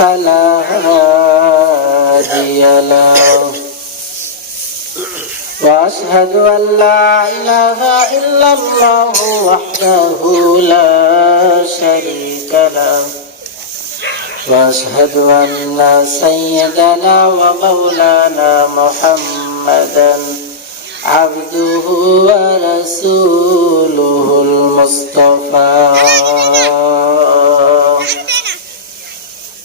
فلا هادي له وأشهد أن لا إله إلا الله وحده لا شريك له وأشهد أن سيدنا ومولانا محمدا عبده ورسوله المصطفى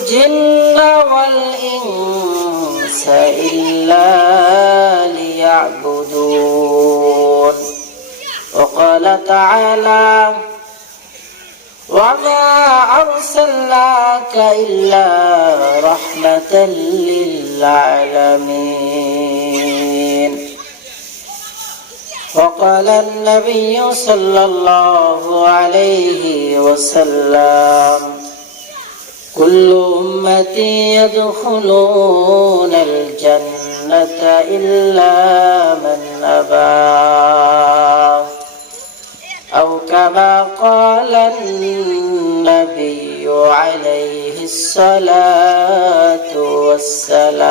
الجن والإنس إلا ليعبدون. وقال تعالى وما أرسلناك إلا رحمة للعالمين. وقال النبي صلى الله عليه وسلم كل أمتي يدخلون الجنة إلا من أبى. أو كما قال النبي عليه الصلاة والسلام.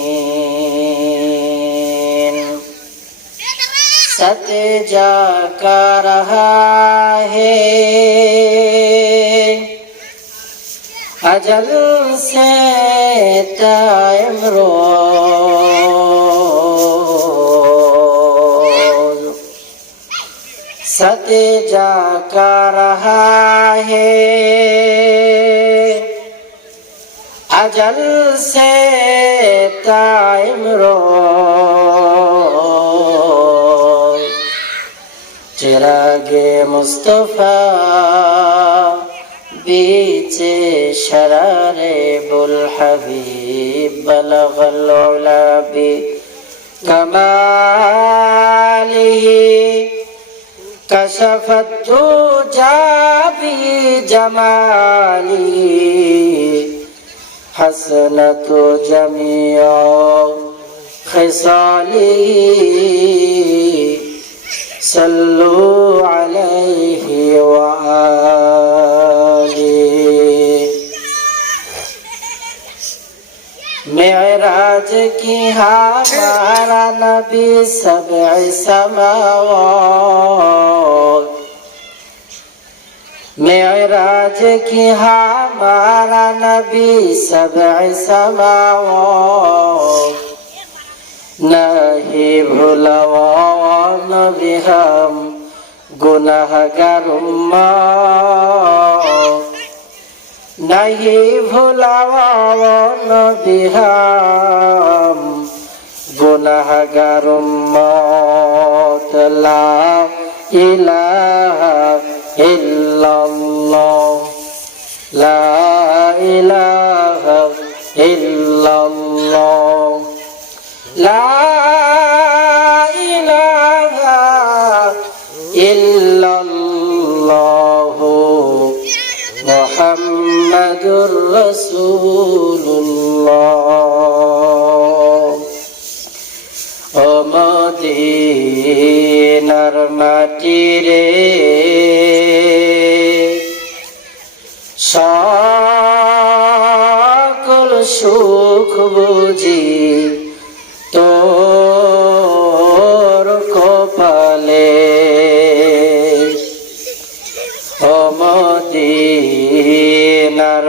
सत्य जा का रहा है अजल से टाइम रोज सत्य जा का रहा है अजल से टाइम रोज مصطفى بيت بیچ شرار بلحبیب بلغ العلا بی کمالی جابي جماله جمالی حسنت جمیع خصالی صلوا عليه وآله معراج کی ہمارا نبی سبع سماوات معراج کی ہمارا نبی سبع سماوات نہیں بھلوات নিহাম গুনাহগার নাহি ভোলাওয়ার নবিহাম গুনাহগার মতলা ইলাহা ইল্লাল্লাহ। লা রসুল্লাহ ও মদিনার মাটি রে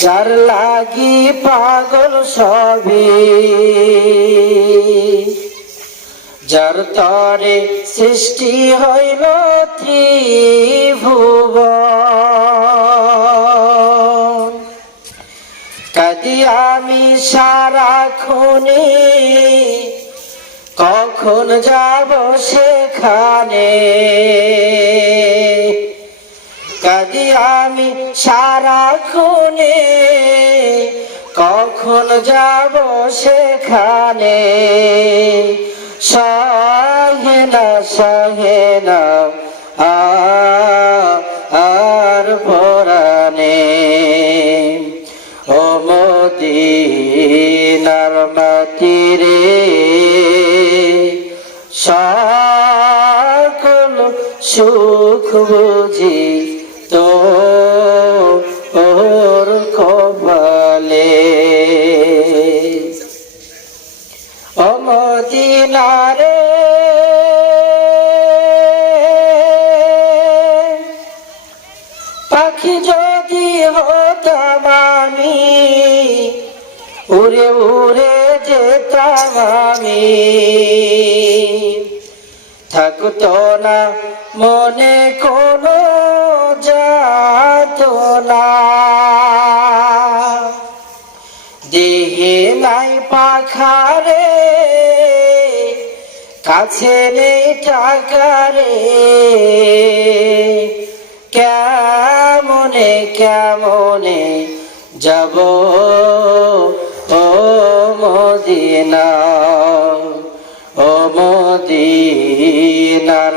যার লাগি পাগল সবই। যার তরে সৃষ্টি হইল ত্রিভুবন। কাদি আমি সারা খুনে, কখন যাব সেখানে? আমি সারা খুনে কখন যাব সেখানে? সহে না সহে না, আর পরানে ও মদিনার মাটি রে সকল সুখ বুঝি উড়ে উড়ে যেতাম আমি। থাকতো না, মনে কোনো যাত না। দেহে নাই পাখারে, কাছে নেই টাকারে। কেমনে কেমনে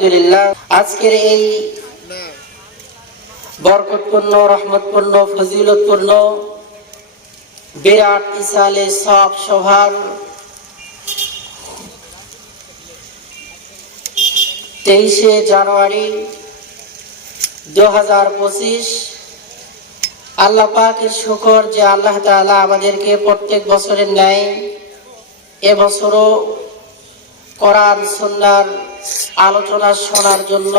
আলহামদুলিল্লাহ, আজকের এই বরকতপূর্ণ, রহমতপূর্ণ, ফজিলতপূর্ণ, বিরাট ইসালে সব সভার তেইশে জানুয়ারি দু হাজার পঁচিশ, আল্লাহ পাকের শুকর যে আল্লাহ তাআলা আমাদেরকে প্রত্যেক বছরের ন্যায় এবছরও কোরআন সুন্নার আলোচনা শোনার জন্য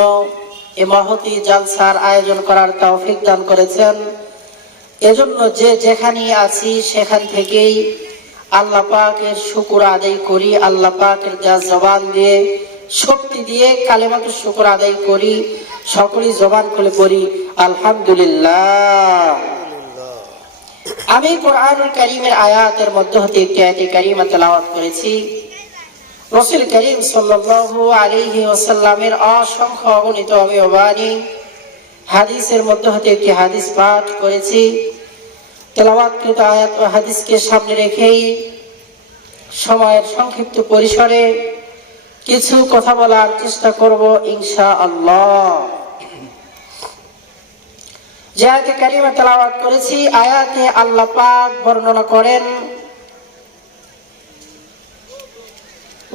এ মহতি জালসার আয়োজন করার তৌফিক দান করেছেন। এজন্য যে যেখানে আছি, সেখান থেকেই আল্লাহ পাকের শুকুর আদায় করি, আল্লাহ পাকের যা জবান দিয়ে শক্তি দিয়ে কালেমাকে শুকুর আদায় করি, সকলেই জবান খুলে পড়ি, আলহামদুলিল্লাহ। আমি কোরআনুল করিমের আয়াতের মধ্য হতে একটি আয়াতে কারিমা তেলাওয়াত করেছি। রসুল করিম ওয়াসাল্লামের অসংখ্য অগণিত অবয়বাণী হাদিসের মধ্য হতে একটি হাদিস পাঠ করেছি। তেলাওয়াতকৃত আয়াত ও হাদিসকে সামনে রেখেই সময়ের সংক্ষিপ্ত পরিসরে কিছু কথা বলার চেষ্টা করব ইনশা আল্লাহ যে আয়াতে কারিমা তেলাওয়াত করেছি, আয়াতে আল্লাহ পাক বর্ণনা করেন